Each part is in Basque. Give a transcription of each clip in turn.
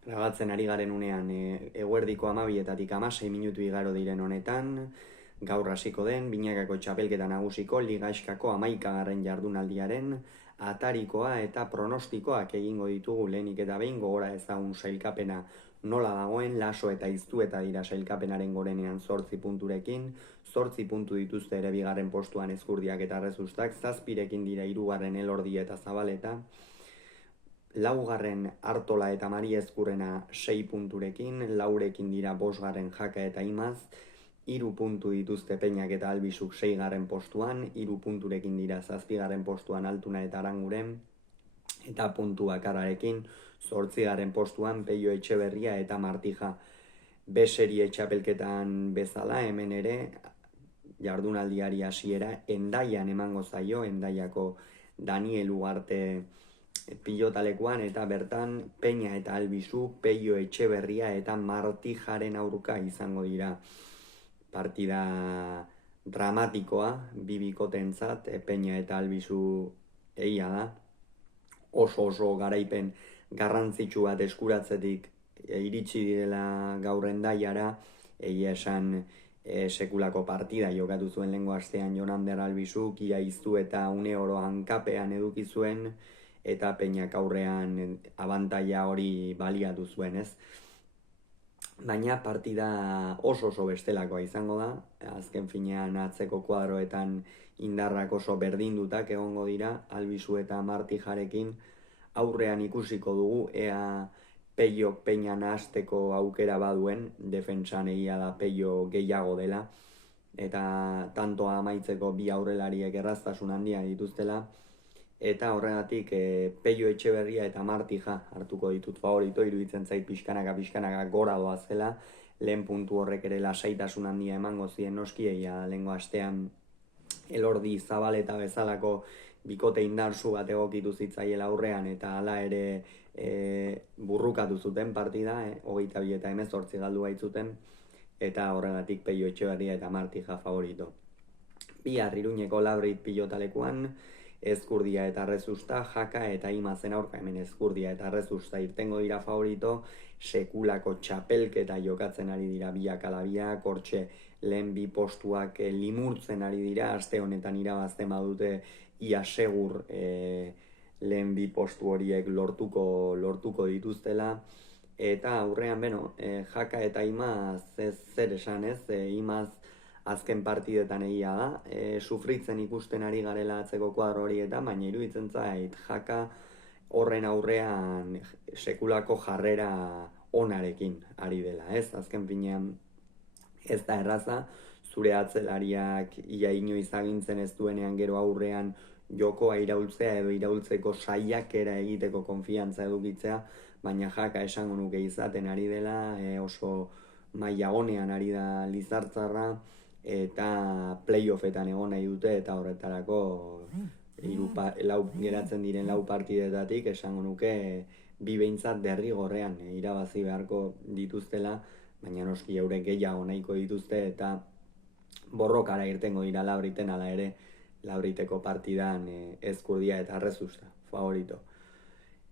Grabatzen ari garen unean eguerdiko 12:06 minutu igaro diren honetan, gaur hasiko den binakako txapelketa nagusiko ligaxkako 11. jardunaldiaren atarikoa eta pronostikoak egingo ditugu. Lehenik eta behin gogora ezagun sailkapena nola dagoen. Laso eta Iztueta dira sailkapenaren gorenean 8 punturekin, 8 puntu dituzte ere bigarren postuan Ezkurdiak eta Errezustak, 7rekin dira hirugarren Elordi eta Zabaleta, laugarren Artola eta Mari Ezkurrena 6 punturekin, laurekin dira 5. Jaka eta Imaz, 3 puntu dituzte Peñak eta Albizuk 6. postuan, 3 punturekin dira 7. postuan Altuna eta Aranguren, eta puntu bakarrarekin 8. postuan Peio Etxeberria eta Martija. Beserie txapelketan bezala hemen ere jardunaldiari hasiera Hendaian emango zaio, Hendaiako Daniel Ugarte pilotalekuan, eta bertan Peña eta Albizu, Peio Etxeberria eta Martijaren aurka izango dira. Partida dramatikoa bibikotentzat, Peña eta Albizu egia da oso garaipen garrantzitsu bat eskuratzetik iritsi direla gaur Hendaiara. Egia esan sekulako partida jokatu zuen lehengo astean Jon Ander Albizuk, ia Iztu eta une oro hankapean eduki zuen, eta Peñak aurrean abantaila hori baliatu zuen, ez? Baina partida oso bestelakoa izango da, azken finean atzeko kuadroetan indarrak oso berdindutak egongo dira, Albizu eta Martijarekin. Aurrean ikusiko dugu ea Peiok Peña nahasteko aukera baduen, defentsan egia da Peio gehiago dela, eta tantoa amaitzeko bi aurrelariek erraztasun handia dituztela, eta horregatik Peio Etxeberria eta Martija hartuko ditut favorito. Iruditzen zait pixkanaka gora doazela, lehen puntu horrek ere lasaitasun handia emango zien noski, egia lehengo astean Elordi Zabaleta bezalako bikote indartsu bat egokitu zitzaiela aurrean, eta hala ere burrukatu zuten partida, 22 eta 18 galdu baitzuten, eta horregatik Peio Etxeberria eta Martija favorito. Bihar Iruñeko Labrit pilotalekuan Ezkurdia eta Errezusta, Jaka eta Imazen aurka. Hemen Ezkurdia eta Errezusta irtengo dira favorito, sekulako txapelketa jokatzen ari dira biak ala biak, hortxe lehen bi postuak limurtzen ari dira, aste honetan irabazten badute ia segur lehen bi postu horiek lortuko dituztela, eta aurrean Jaka eta Imaz zer esan, ez? Imaz azken partidetan egia da, sufritzen ikusten ari garela atzeko kuadro horietan, baina iruditzen zait Jaka horren aurrean sekulako jarrera onarekin ari dela, ez? Azken finean ez da erraza, zure atzelariak ia inoiz agintzen ez duenean gero aurrean jokoa iraultzea edo iraultzeko saiakera egiteko konfiantza edukitzea, baina Jaka esango nuke izaten ari dela, oso maila onean ari da Lizartzarra, eta playoffetan egon nahi dute, eta horretarako geratzen diren 4 partidetatik esango nuke bi behintzat derrigorrean irabazi beharko dituztela, baina noski eurek gehiago nahiko dituzte, eta borrokara irtengo dira Labriten, hala ere Labriteko partidan Ezkurdia eta Errezusta favorito.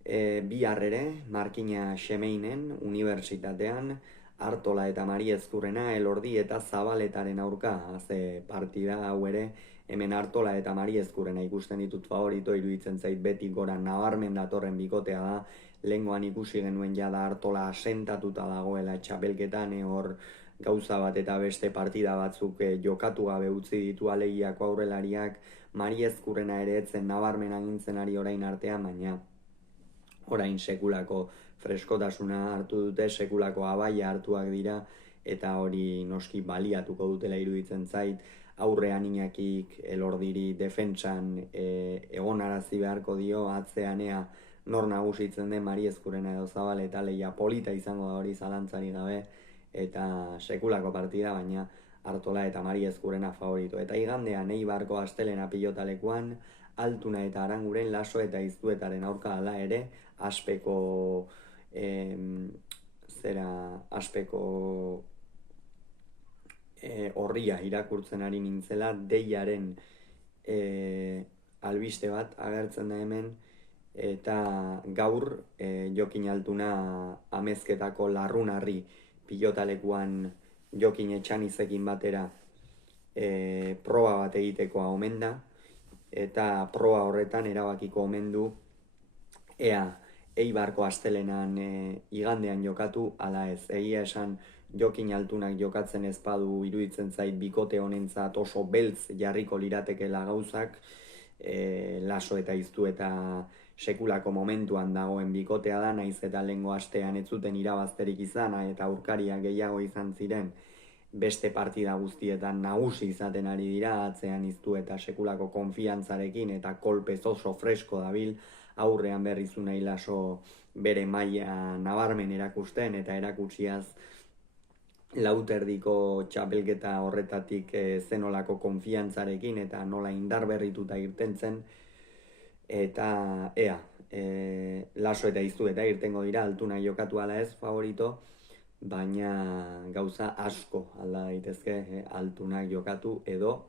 Bihar ere Markina Xemeinen unibertsitatean Artola eta Mari Ezkurrena, Elordi eta Zabaletaren aurka. Haze partida hau ere hemen Artola eta Mari Ezkurrena ikusten ditut favorito, iruditzen zait beti gora nabarmen datorren bikotea da. Lehengoan ikusi genuen jada Artola asentatuta dagoela txapelketan, hor gauza bat eta beste partida batzuk jokatu gabe utzi ditu alegiako aurrelariak. Mari Ezkurrena ere etzen nabarmen agintzen ari orain artean, baina orain sekulako freskotasuna hartu dute, sekulako abaia hartuak dira, eta hori noski baliatuko dutela iruditzen zait. Aurrean Iñakik Elordiri defentsan egonarazi beharko dio, atzean ea nor nagusitzen den Mari Ezkurrena edo Zabaleta, leia polita izango da hori zalantzari gabe, eta sekulako partida, baina Artola eta Mari Ezkurrena favorito. Eta igandean Eibarko Astelena pilotalekuan Altuna eta Aranguren, Laso eta Iztuetaren aurka, hala ere aspeko horria irakurtzen ari nintzela, deiaren albiste bat agertzen da hemen, eta gaur Jokin Altuna Amezketako Larrunarri pilotalekuan Jokin Etxanizekin batera proba bat egitekoa omen da, eta proba horretan erabakiko omen du ea Eibarko astelenan igandean jokatu ala ez. Egia esan Jokin Altunak jokatzen ez badu iruditzen zait bikote honentzat oso beltz jarriko liratekela gauzak, Laso eta Iztu eta sekulako momentuan dagoen bikotea da, naiz eta lehengo astean ez zuten irabazterik izana eta aurkariak gehiago izan ziren, beste partida guztietan nagusi izaten ari dira, atzean Iztu eta sekulako konfiantzarekin eta kolpez oso fresko dabil, aurrean berriz Unai Laso bere maila nabarmen erakusten eta erakutsiaz lauterdiko txapelketa horretatik zenolako konfiantzarekin eta nola indar berrituta irten zen, eta Laso eta Iztu eta irtengo dira Altuna jokatu ala ez favorito, baina gauza asko alda daitezke Altunak jokatu edo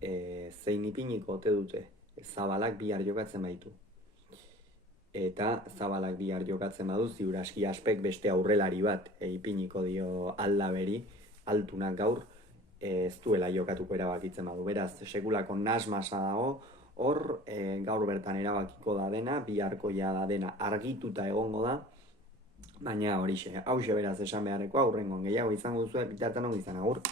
zein ipiniko ote dute, Zabalak bihar jokatzen baitu. Eta Zabalak bihar jokatzen badu, ziur aski Aspek beste aurrelari bat ipiniko dio Aldaberi, Altunak gaur ez duela jokatuko erabakitzen badu. Beraz, sekulako nasmasa dago, hor gaur bertan erabakiko da dena, biharko ja da dena argituta egongo da, baina horixe, hauxe beraz esan beharrekoa, aurrengoan gehiago izango duzu, bitartan ongi izan, agur.